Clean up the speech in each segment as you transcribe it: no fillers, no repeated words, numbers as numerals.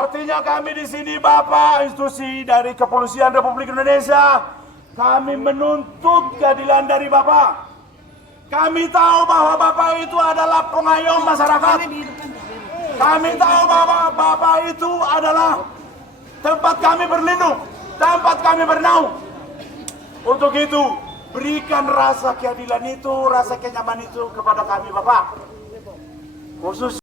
Artinya kami di sini Bapak, institusi dari Kepolisian Republik Indonesia, kami menuntut keadilan dari Bapak. Kami tahu bahwa Bapak itu adalah pengayom masyarakat. Kami tahu bahwa Bapak itu adalah tempat kami berlindung, tempat kami bernaung. Untuk itu, berikan rasa keadilan itu, rasa kenyamanan itu kepada kami Bapak. Khusus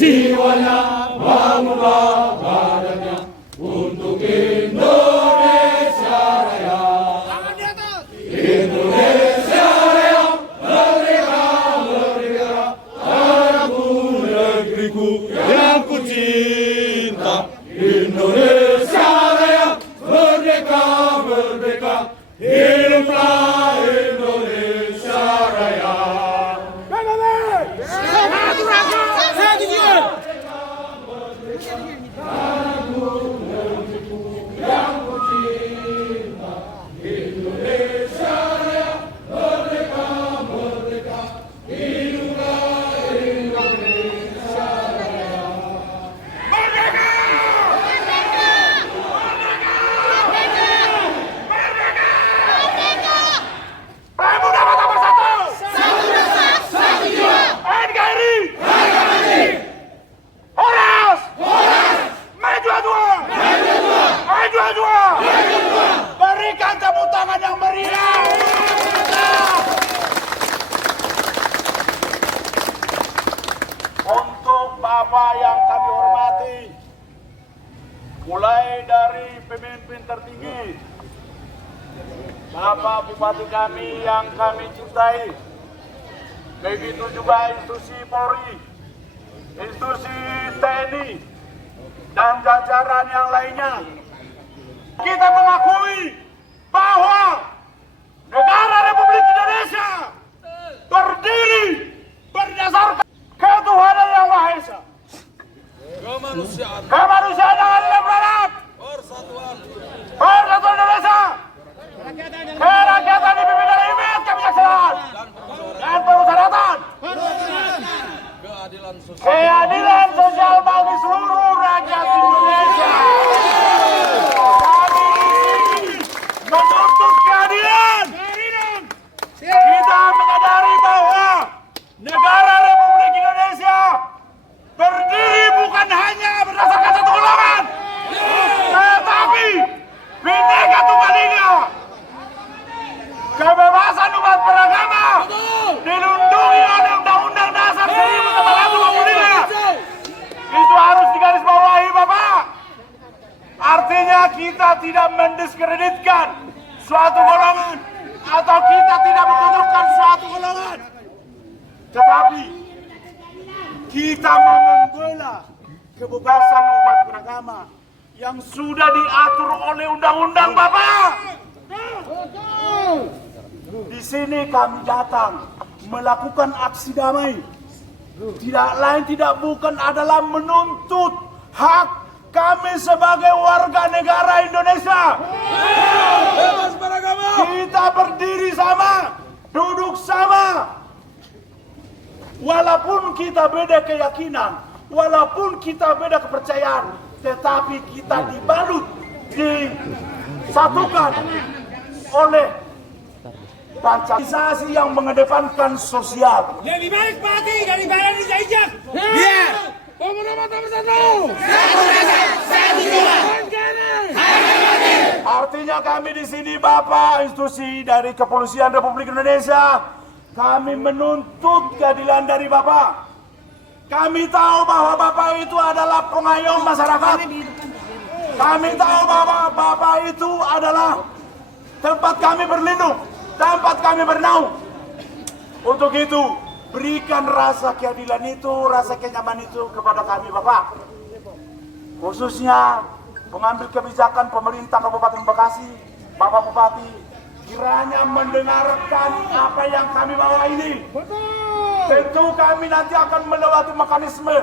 jiwanya, bangunlah badannya untuk Indonesia Raya. Indonesia Raya, merdeka, merdeka, tanahku negeriku yang ku cinta. Indonesia Raya, merdeka, merdeka, hiduplah Indonesia Raya. Berikan tepuk tangan yang meriah. Untuk Bapak yang kami hormati, mulai dari pemimpin tertinggi, Bapak Bupati kami yang kami cintai, begitu juga institusi Polri, institusi TNI, dan jajaran yang lainnya. Kita mengakui bahwa negara Republik Indonesia berdiri berdasarkan ketuhanan yang Maha Esa, kemanusiaan yang adil dan beradab, persatuan Indonesia, kerakyatan dipimpin oleh hikmat kebijaksanaan dan permusyawaratan, keadilan sosial bagi seluruh rakyat Indonesia. Menuntut keadilan. Kita menyadari bahwa negara Republik Indonesia berdiri bukan hanya berdasarkan satu golongan, tetapi Bhinneka Tunggal Ika, kebebasan umat beragama dilindungi oleh Undang-Undang Dasar 1945. Itu harus digarisbawahi Bapak. Artinya kita tidak mendiskreditkan suatu golongan atau kita tidak menunjukkan suatu golongan, tetapi kita membela kebebasan umat beragama yang sudah diatur oleh undang-undang Bapak. Di sini kami datang melakukan aksi damai, tidak lain tidak bukan adalah menuntut hak kami sebagai warga negara Indonesia. Bebas beragama. Kita berdiri sama, duduk sama. Walaupun kita beda keyakinan, walaupun kita beda kepercayaan, tetapi kita dibalut, disatukan oleh Pancasila yang mengedepankan sosial. Lebih baik mati daripada dijajah. Iya. Pemuda mata bersatu. Satu rasa, satu jiwa. Harga mati. Artinya kami di sini Bapak, institusi dari Kepolisian Republik Indonesia, kami menuntut keadilan dari Bapak. Kami tahu bahwa Bapak itu adalah pengayom masyarakat. Kami tahu bahwa Bapak itu adalah tempat kami berlindung, tempat kami bernaung. Untuk itu, berikan rasa keadilan itu, rasa kenyamanan itu kepada kami Bapak. Khususnya pengambil kebijakan pemerintah Kabupaten Bekasi, Bapak Bupati, kiranya mendengarkan apa yang kami bawa ini. Tentu kami nanti akan melewati mekanisme.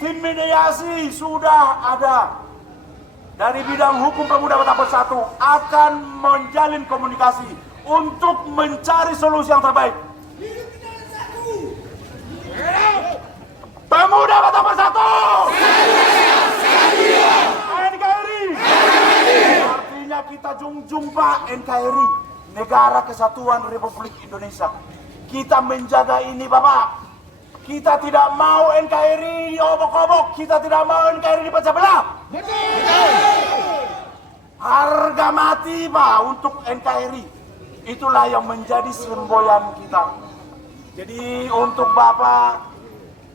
Tim mediasi sudah ada. Dari bidang hukum pemuda Kota Bersatu akan menjalin komunikasi untuk mencari solusi yang terbaik. Pemuda Kota Bersatu! NKRI! Artinya kita junjung Pak NKRI, Negara Kesatuan Republik Indonesia. Kita menjaga ini Bapak. Kita tidak mau NKRI diobok-obok. Kita tidak mau NKRI dipecah belah. Harga mati Pak untuk NKRI. Itulah yang menjadi semboyan kita. Jadi untuk Bapak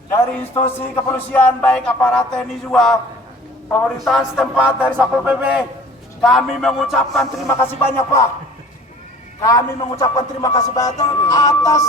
dari institusi kepolisian baik aparat TNI juga pemerintahan setempat dari Satpol PP, kami mengucapkan terima kasih banyak Pak. Kami mengucapkan terima kasih banyak atas